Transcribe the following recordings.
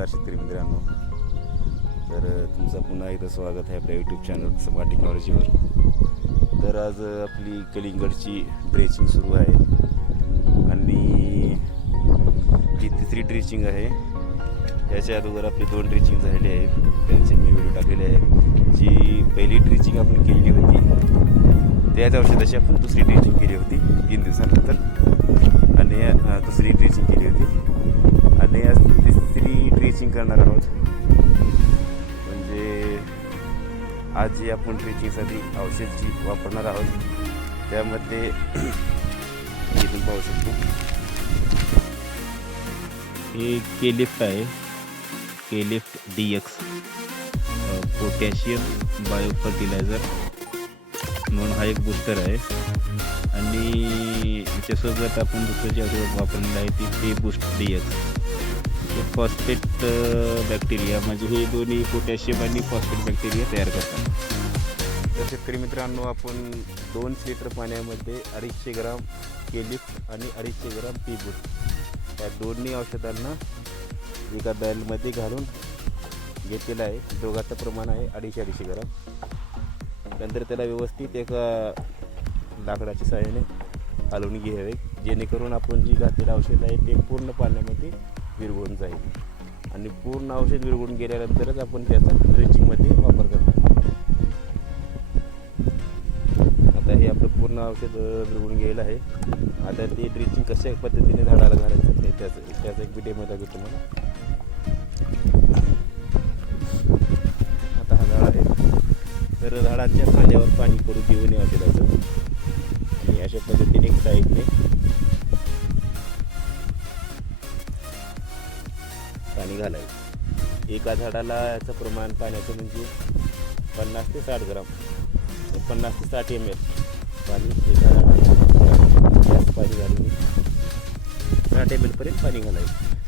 नमस्कार शेतकरी मित्रांनो. तर तुमचं पुन्हा एकदा स्वागत आहे आपल्या यूट्यूब चॅनल स्मार्ट टेक्नॉलॉजीवर तर आज आपली कलिंगडची ड्रेचिंग सुरू आहे. आणि ही तिसरी ड्रेचिंग आहे याच्या अगोदर आपली दोन ड्रेचिंग झालेली आहेत. त्यांचे मी व्हिडिओ टाकलेले आहेत. जी पहिली ड्रेचिंग आपण केलेली होती त्याच औषधाची आपण दुसरी ड्रेचिंग केली होती तीन दिवसानंतर. आणि दुसरी ड्रेचिंग केली होती. ट्रेकिंग करणार आहोत. म्हणजे आज जी आपण ट्रेकिंगसाठी औषध जी वापरणार आहोत त्यामध्ये इथून पाहू शकतो. हे केलिफ्ट आहे. K lift D X potassium bio fertiliser म्हणून हा एक बूस्टर आहे. आणि याच्यासोबत आपण दुसरं जे औषध वापरलेलं आहे ती ते boost D X phosphate bacteria म्हणजे हे दोन्ही पोटॅशियम आणि फॉस्फेट बॅक्टेरिया तयार करतात. तर शेतकरी मित्रांनो आपण दोन लिटर पाण्यामध्ये अडीचशे ग्राम केलिप आणि अडीचशे ग्राम पीबूट या दोन्ही औषधांना एका बॅलमध्ये घालून घेतलेलं आहे. दोघाचं प्रमाण आहे अडीचशे अडीचशे ग्राम. नंतर त्याला व्यवस्थित एका लाकडाच्या सहाय्याने हलवून घ्यावे. जेणेकरून आपण जी घातलेलं औषध आहे ते पूर्ण पाण्यामध्ये विरघळून जाईल. आणि पूर्ण औषध विरघळून गेल्यानंतरच आपण त्याचा ड्रेचिंगमध्ये वापर करतो आता हे आपलं पूर्ण औषध विरघळून गेलेलं आहे. आता ते ड्रेसिंग कशा पद्धतीने झाडाला घालायचं ते त्याचं त्याचा एक व्हिडिओ दाखवतो तुम्हाला. आता हा झाड आहे. तर झाडांच्या खांद्यावर पाणी पडू देऊ नये औषधाचं पाणी घालायचं. एका झाडाला याचं प्रमाण पाण्याचं म्हणजे पन्नास ते साठ ग्राम. पन्नास ते साठ एम एल पाणी एका झाडाला. जास्त पाणी घालून साठ एम एलपर्यंत पाणी घालायचं.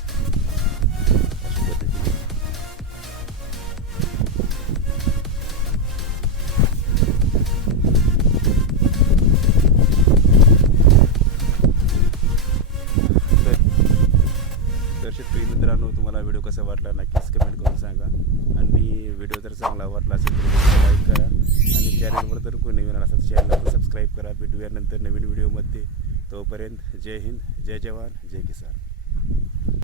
शेतकरी मित्रांनो तुम्हाला व्हिडिओ कसा वाटला नक्कीच कमेंट करून सांगा. आणि व्हिडिओ जर चांगला वाटला असेल तर लाईक करा. आणि चॅनलवर जर कोणी नवीन असेल चॅनलला सबस्क्राईब करा. भेटूया नंतर नवीन व्हिडिओमध्ये. तोपर्यंत जय हिंद जय जवान जय किसान.